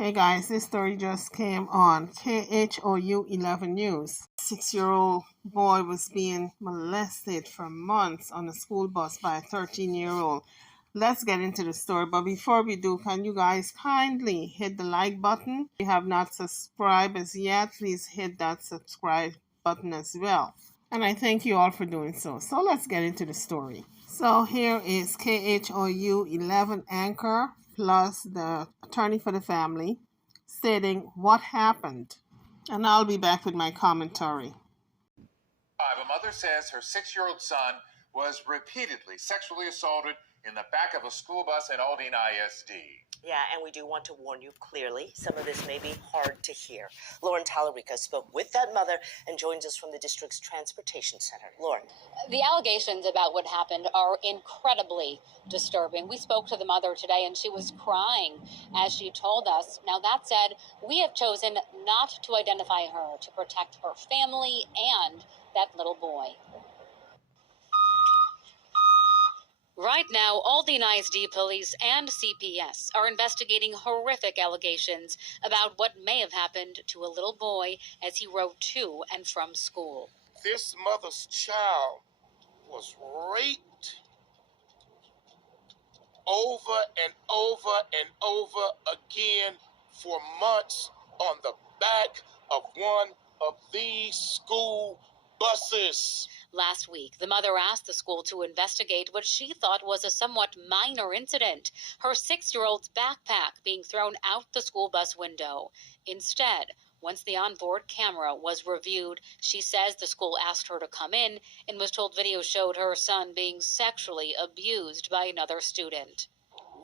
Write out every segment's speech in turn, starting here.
Hey guys, this story just came on KHOU 11 News. 6-year-old boy was being molested for months on a school bus by a 13-year-old. Let's get into the story, but before we do, can you guys kindly hit the like button? If you have not subscribed as yet, please hit that subscribe button as well. And I thank you all for doing so. So let's get into the story. So here is KHOU 11 anchor plus the attorney for the family stating what happened. And I'll be back with my commentary. A mother says her 6-year-old son was repeatedly sexually assaulted in the back of a school bus at Aldine ISD. Yeah, and we do want to warn you clearly. Some of this may be hard to hear. Lauren Tallarico spoke with that mother and joins us from the district's transportation center. Lauren. The allegations about what happened are incredibly disturbing. We spoke to the mother today and she was crying as she told us. Now, that said, we have chosen not to identify her to protect her family and that little boy. Right now, Aldine ISD police and CPS are investigating horrific allegations about what may have happened to a little boy as he rode to and from school. This mother's child was raped over and over and over again for months on the back of one of these school buses. Last week, the mother asked the school to investigate what she thought was a somewhat minor incident, her 6-year-old's backpack being thrown out the school bus window. Instead, once the onboard camera was reviewed, she says the school asked her to come in and was told video showed her son being sexually abused by another student.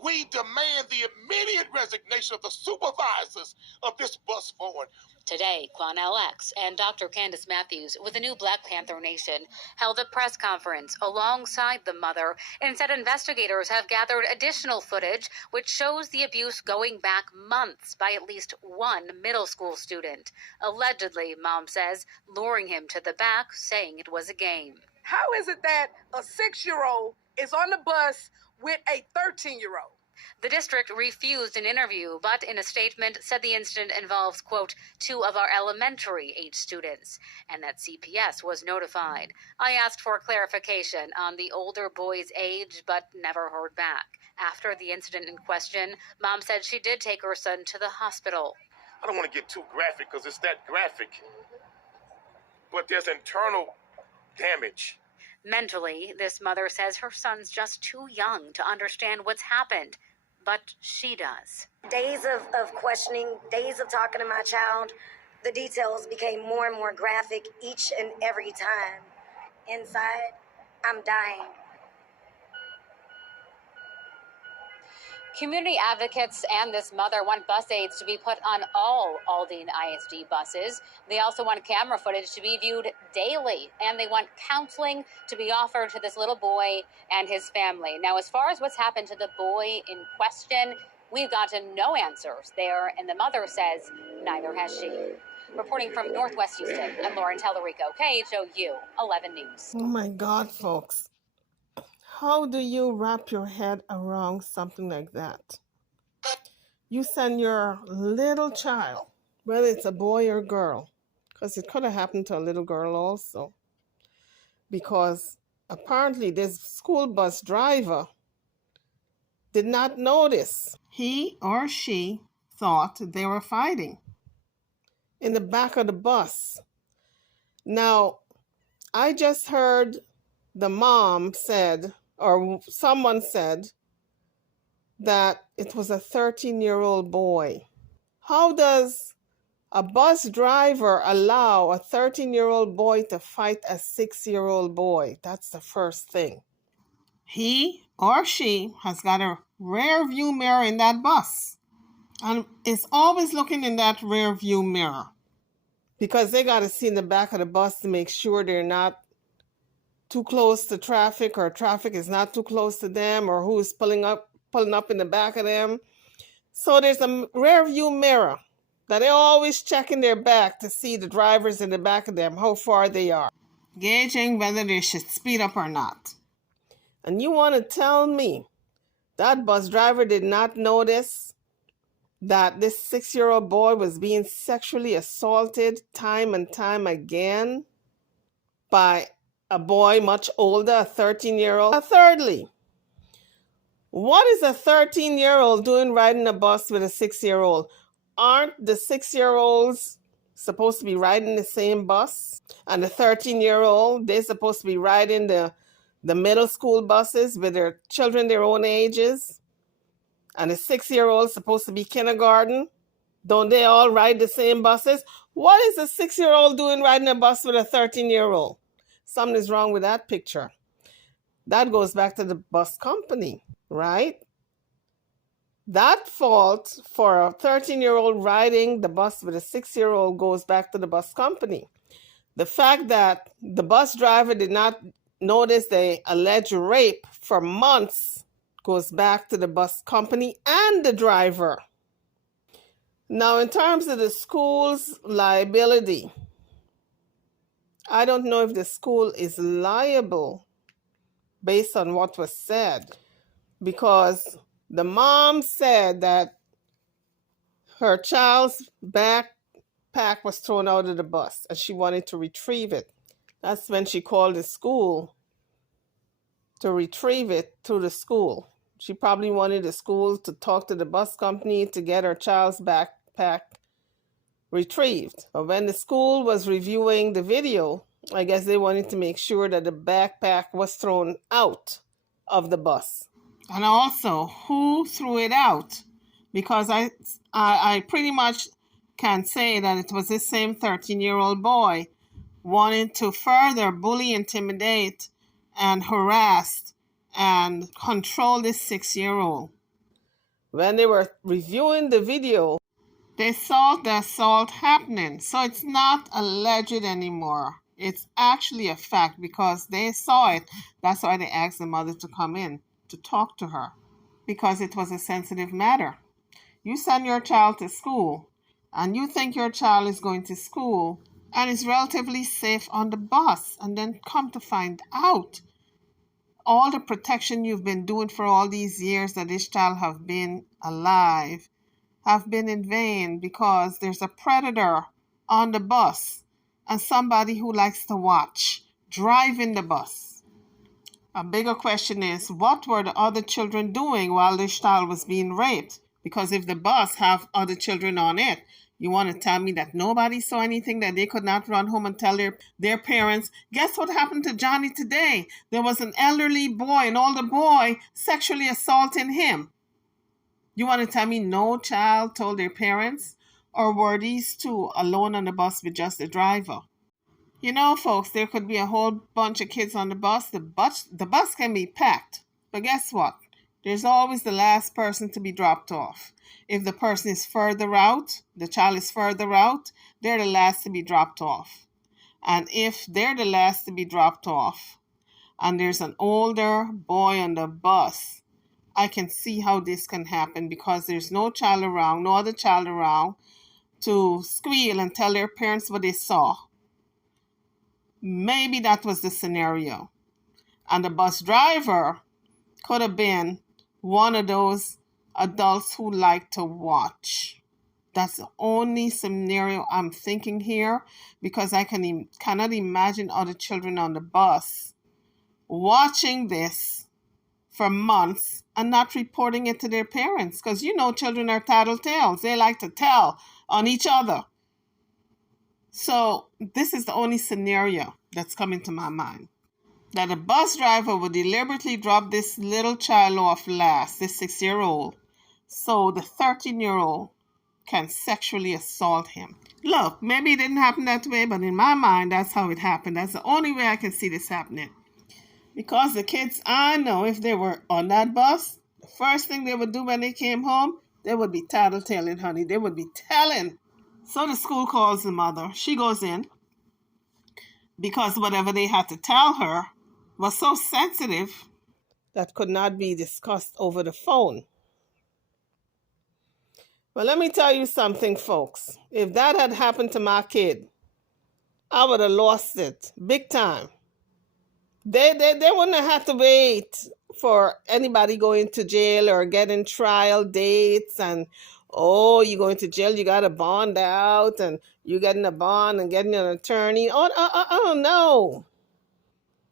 We demand the immediate resignation of the supervisors of this bus forward. Today, Quan LX and Dr. Candace Matthews with the new Black Panther Nation held a press conference alongside the mother and said investigators have gathered additional footage which shows the abuse going back months by at least one middle school student. Allegedly, mom says, luring him to the back, saying it was a game. How is it that a 6-year-old is on the bus with a 13-year-old? The district refused an interview, but in a statement said the incident involves, quote, 2 of our elementary-age students, and that CPS was notified. I asked for clarification on the older boy's age, but never heard back. After the incident in question, mom said she did take her son to the hospital. I don't want to get too graphic because it's that graphic, but there's internal damage. Mentally, this mother says her son's just too young to understand what's happened, but she does. Days of questioning, days of talking to my child, the details became more and more graphic each and every time. Inside, I'm dying. Community advocates and this mother want bus aids to be put on all Aldine ISD buses. They also want camera footage to be viewed daily, and they want counseling to be offered to this little boy and his family. Now, as far as what's happened to the boy in question, we've gotten no answers there, and the mother says neither has she. Reporting from Northwest Houston, I'm Lauren Tallarico, KHOU 11 News. Oh my God, folks. How do you wrap your head around something like that? You send your little child, whether it's a boy or girl, because it could have happened to a little girl also, because apparently this school bus driver did not notice. He or she thought they were fighting in the back of the bus. Now, I just heard the mom said, or someone said, that it was a 13-year-old boy. How does a bus driver allow a 13-year-old boy to fight a 6-year-old boy? That's the first thing. He or she has got a rear view mirror in that bus and is always looking in that rear view mirror because they got to see in the back of the bus to make sure they're not too close to traffic, or traffic is not too close to them, or who is pulling up in the back of them. So there's a rear view mirror that they always check in their back to see the drivers in the back of them, how far they are, gauging whether they should speed up or not. And you want to tell me that bus driver did not notice that this 6-year-old boy was being sexually assaulted time and time again by a boy much older, a 13-year-old. Thirdly, what is a 13-year-old doing riding a bus with a 6-year-old? Aren't the 6-year-olds supposed to be riding the same bus? And the 13-year-old, they're supposed to be riding the middle school buses with their children their own ages? And the 6-year-old supposed to be kindergarten? Don't they all ride the same buses? What is a 6-year-old doing riding a bus with a 13-year-old? Something is wrong with that picture. That goes back to the bus company, right? That fault for a 13-year-old riding the bus with a 6-year-old goes back to the bus company. The fact that the bus driver did not notice the alleged rape for months goes back to the bus company and the driver. Now, in terms of the school's liability, I don't know if the school is liable based on what was said, because the mom said that her child's backpack was thrown out of the bus and she wanted to retrieve it. That's when she called the school to retrieve it to the school. She probably wanted the school to talk to the bus company to get her child's backpack retrieved. But when the school was reviewing the video, I guess they wanted to make sure that the backpack was thrown out of the bus. And also, who threw it out? Because I pretty much can say that it was this same 13-year-old boy wanting to further bully, intimidate, and harass and control this 6-year-old. When they were reviewing the video, they saw the assault happening. So it's not alleged anymore. It's actually a fact because they saw it. That's why they asked the mother to come in to talk to her, because it was a sensitive matter. You send your child to school and you think your child is going to school and is relatively safe on the bus, and then come to find out all the protection you've been doing for all these years that this child have been alive have been in vain because there's a predator on the bus and somebody who likes to watch driving the bus. A bigger question is, what were the other children doing while this child was being raped? Because if the bus have other children on it, you want to tell me that nobody saw anything, that they could not run home and tell their parents? Guess what happened to Johnny today? There was an elderly boy, an older boy, sexually assaulting him. You want to tell me no child told their parents? Or were these two alone on the bus with just the driver? You know, folks, there could be a whole bunch of kids on the bus. The bus can be packed. But guess what? There's always the last person to be dropped off. If the person is further out, the child is further out, they're the last to be dropped off. And if they're the last to be dropped off, and there's an older boy on the bus, I can see how this can happen because there's no child around, no other child around to squeal and tell their parents what they saw. Maybe that was the scenario. And the bus driver could have been one of those adults who like to watch. That's the only scenario I'm thinking here, because I cannot imagine other children on the bus watching this for months and not reporting it to their parents. Because you know children are tattletales. They like to tell on each other. So this is the only scenario that's coming to my mind. That a bus driver would deliberately drop this little child off last, this 6-year-old, so the 13-year-old can sexually assault him. Look, maybe it didn't happen that way, but in my mind, that's how it happened. That's the only way I can see this happening. Because the kids, I know if they were on that bus, the first thing they would do when they came home, they would be tattletaling, honey. They would be telling. So the school calls the mother. She goes in because whatever they had to tell her was so sensitive that could not be discussed over the phone. Well, let me tell you something, folks. If that had happened to my kid, I would have lost it big time. They wouldn't have had to wait for anybody going to jail or getting trial dates and Oh, you going to jail, you got a bond out, and you getting a bond and getting an attorney. Oh, no.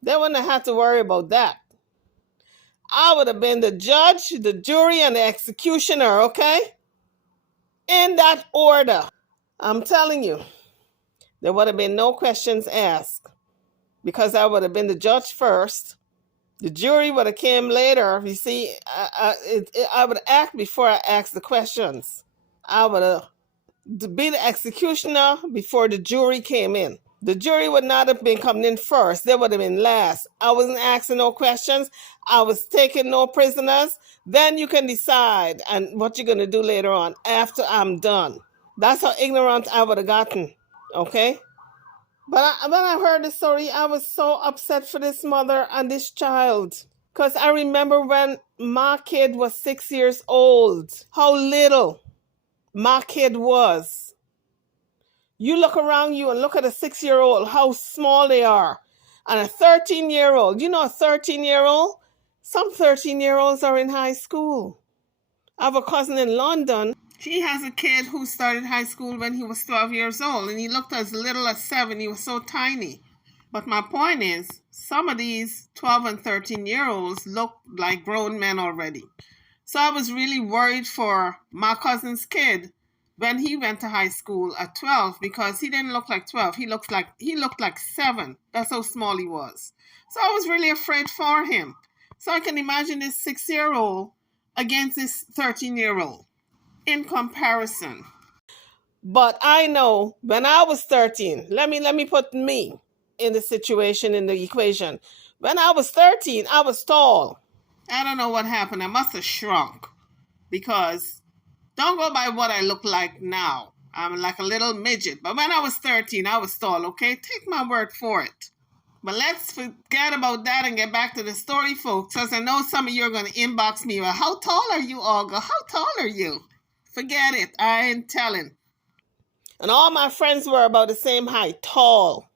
They wouldn't have had to worry about that. I would have been the judge, the jury, and the executioner, okay? In that order. I'm telling you, there would have been no questions asked because I would have been the judge first. The jury would have came later. You see, I would act before I asked the questions. I would have be the executioner before the jury came in. The jury would not have been coming in first. They would have been last. I wasn't asking no questions. I was taking no prisoners. Then you can decide and what you're going to do later on after I'm done. That's how ignorant I would have gotten. Okay? But when I heard the story, I was so upset for this mother and this child. Because I remember when my kid was 6 years old, how little my kid was. You look around you and look at a 6-year-old, how small they are. And a 13-year-old, you know a 13-year-old? Some 13-year-olds are in high school. I have a cousin in London. He has a kid who started high school when he was 12 years old, and he looked as little as 7. He was so tiny. But my point is, some of these 12 and 13-year-olds look like grown men already. So I was really worried for my cousin's kid when he went to high school at 12 because he didn't look like 12. He looked like 7. That's how small he was. So I was really afraid for him. So I can imagine this 6-year-old against this 13-year-old in comparison. But I know when I was 13, let me put me in the situation, in the equation. When I was 13, I was tall. I don't know what happened. I must have shrunk because don't go by what I look like now. I'm like a little midget. But when I was 13, I was tall, okay? Take my word for it. But let's forget about that and get back to the story, folks, because I know some of you are going to inbox me. Well, how tall are you, Olga? How tall are you? Forget it. I ain't telling. And all my friends were about the same height, tall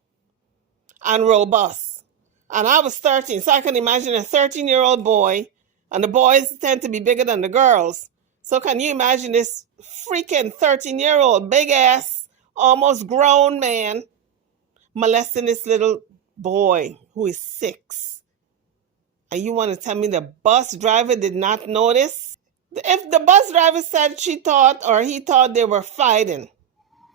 and robust. And I was 13, so I can imagine a 13-year-old boy, and the boys tend to be bigger than the girls. So can you imagine this freaking 13-year-old, big-ass, almost grown man molesting this little boy who is 6? And you want to tell me the bus driver did not notice? If the bus driver said she thought or he thought they were fighting,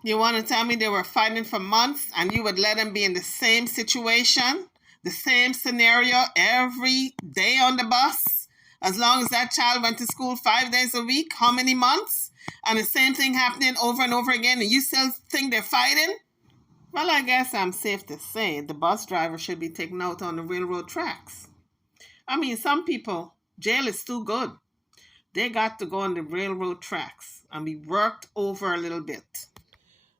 you want to tell me they were fighting for months and you would let them be in the same situation, the same scenario every day on the bus? As long as that child went to school 5 days a week, how many months? And the same thing happening over and over again, and you still think they're fighting? Well, I guess I'm safe to say the bus driver should be taken out on the railroad tracks. I mean, some people, jail is too good. They got to go on the railroad tracks and be worked over a little bit.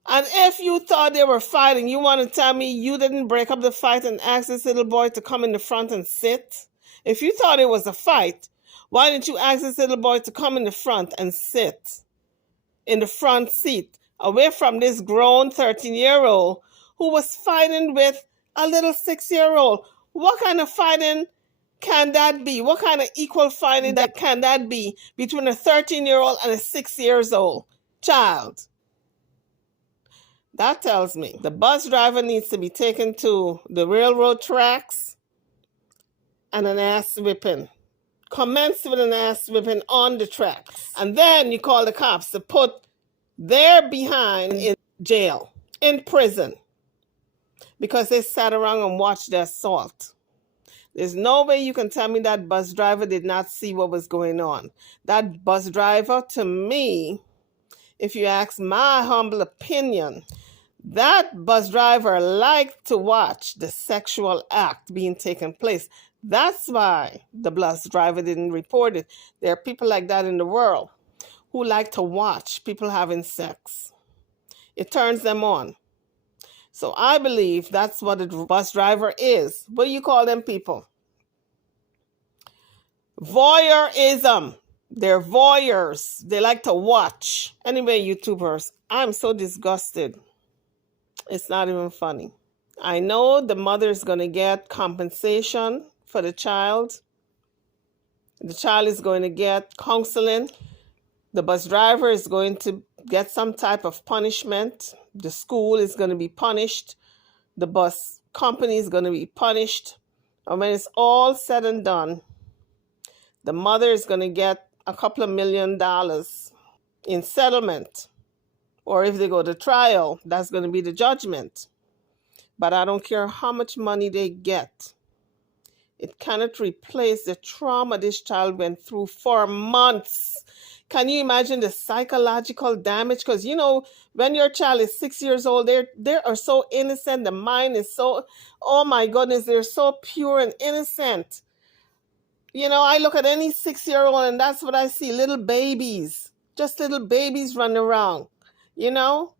And if you thought they were fighting, you want to tell me you didn't break up the fight and ask this little boy to come in the front and sit? If you thought it was a fight, why didn't you ask this little boy to come in the front and sit in the front seat, away from this grown 13-year-old who was fighting with a little 6-year-old? What kind of fighting can that be? What kind of equal fighting can that be between a 13-year-old and a 6-year-old child? That tells me the bus driver needs to be taken to the railroad tracks and an ass whipping. Commence with an ass whipping on the tracks. And then you call the cops to put their behind in jail, in prison, because they sat around and watched the assault. There's no way you can tell me that bus driver did not see what was going on. That bus driver, to me, if you ask my humble opinion, that bus driver liked to watch the sexual act being taken place. That's why the bus driver didn't report it. There are people like that in the world who like to watch people having sex. It turns them on. So I believe that's what a bus driver is. What do you call them people? Voyeurism. They're voyeurs. They like to watch. Anyway, YouTubers, I'm so disgusted. It's not even funny. I know the mother is going to get compensation for the child. The child is going to get counseling. The bus driver is going to get some type of punishment. The school is going to be punished. The bus company is going to be punished. And when it's all said and done, the mother is going to get a couple of $1 million in settlement. Or if they go to trial, that's going to be the judgment. But I don't care how much money they get. It cannot replace the trauma this child went through for months. Can you imagine the psychological damage? Because, you know, when your child is 6 years old, they are so innocent. The mind is so, oh my goodness, they're so pure and innocent. You know, I look at any 6-year-old and that's what I see, little babies, just little babies running around, you know?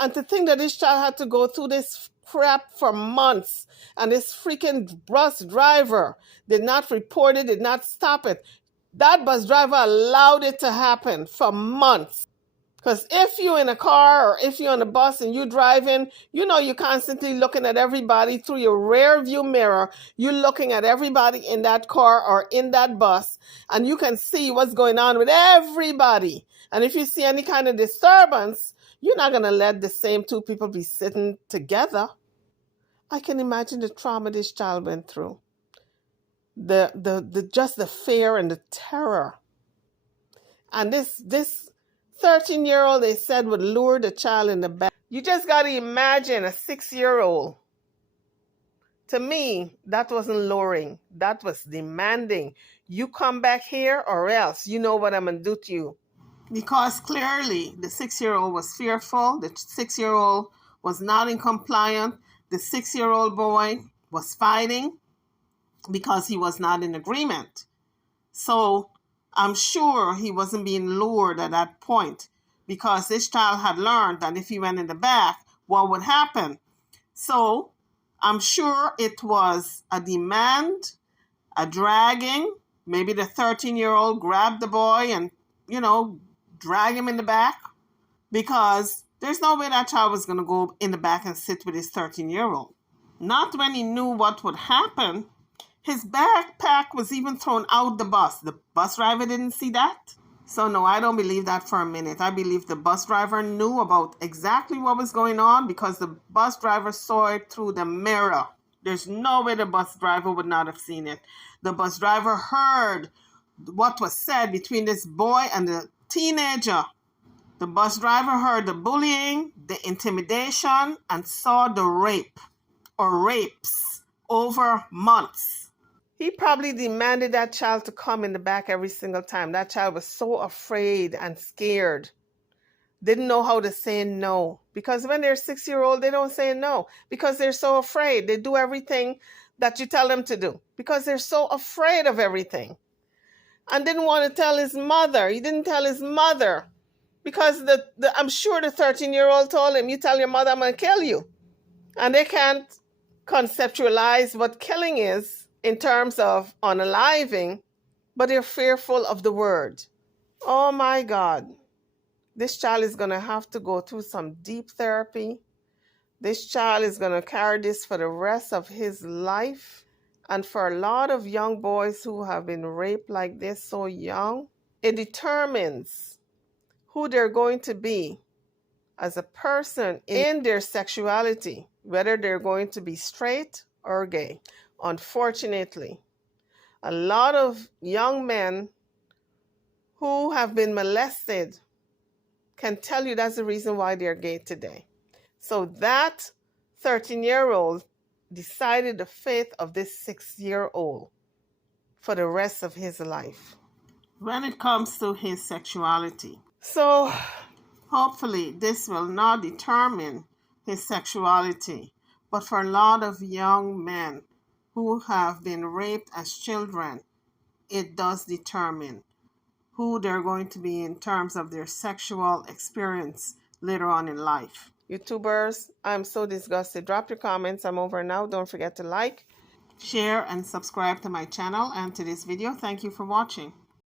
And to think that this child had to go through this crap for months and this freaking bus driver did not report it, did not stop it. That bus driver allowed it to happen for months. Because if you're in a car or if you're on a bus and you're driving, you know you're constantly looking at everybody through your rear view mirror. You're looking at everybody in that car or in that bus, and you can see what's going on with everybody. And if you see any kind of disturbance, you're not going to let the same two people be sitting together. I can imagine the trauma this child went through. Just the fear and the terror. And this 13-year-old, they said, would lure the child in the back. You just got to imagine a 6-year-old. To me, that wasn't luring. That was demanding. You come back here or else you know what I'm going to do to you. Because clearly the 6-year-old was fearful. The 6-year-old was not in compliance. The 6-year-old boy was fighting because he was not in agreement. So I'm sure he wasn't being lured at that point because this child had learned that if he went in the back, what would happen? So I'm sure it was a demand, a dragging. Maybe the 13-year-old grabbed the boy and, you know, drag him in the back because there's no way that child was going to go in the back and sit with his 13-year-old. Not when he knew what would happen. His backpack was even thrown out the bus. The bus driver didn't see that. So no, I don't believe that for a minute. I believe the bus driver knew about exactly what was going on because the bus driver saw it through the mirror. There's no way the bus driver would not have seen it. The bus driver heard what was said between this boy and the teenager. The bus driver heard the bullying, the intimidation, and saw the rape or rapes over months. He probably demanded that child to come in the back every single time. That child was so afraid and scared. Didn't know how to say no. Because when they're 6-year-old, they don't say no. Because they're so afraid. They do everything that you tell them to do. Because they're so afraid of everything. And didn't want to tell his mother. He didn't tell his mother. Because I'm sure the 13-year-old told him, you tell your mother I'm going to kill you. And they can't conceptualize what killing is in terms of unaliving, but they're fearful of the word. Oh my God. This child is going to have to go through some deep therapy. This child is going to carry this for the rest of his life. And for a lot of young boys who have been raped like this so young, it determines who they're going to be as a person in their sexuality, whether they're going to be straight or gay. Unfortunately, a lot of young men who have been molested can tell you that's the reason why they're gay today. So that 13-year-old decided the fate of this 6-year-old for the rest of his life when it comes to his sexuality. So hopefully this will not determine his sexuality, but for a lot of young men who have been raped as children, it does determine who they're going to be in terms of their sexual experience later on in life. YouTubers, I'm so disgusted. Drop your comments. I'm over now. Don't forget to like, share, and subscribe to my channel and to this video. Thank you for watching.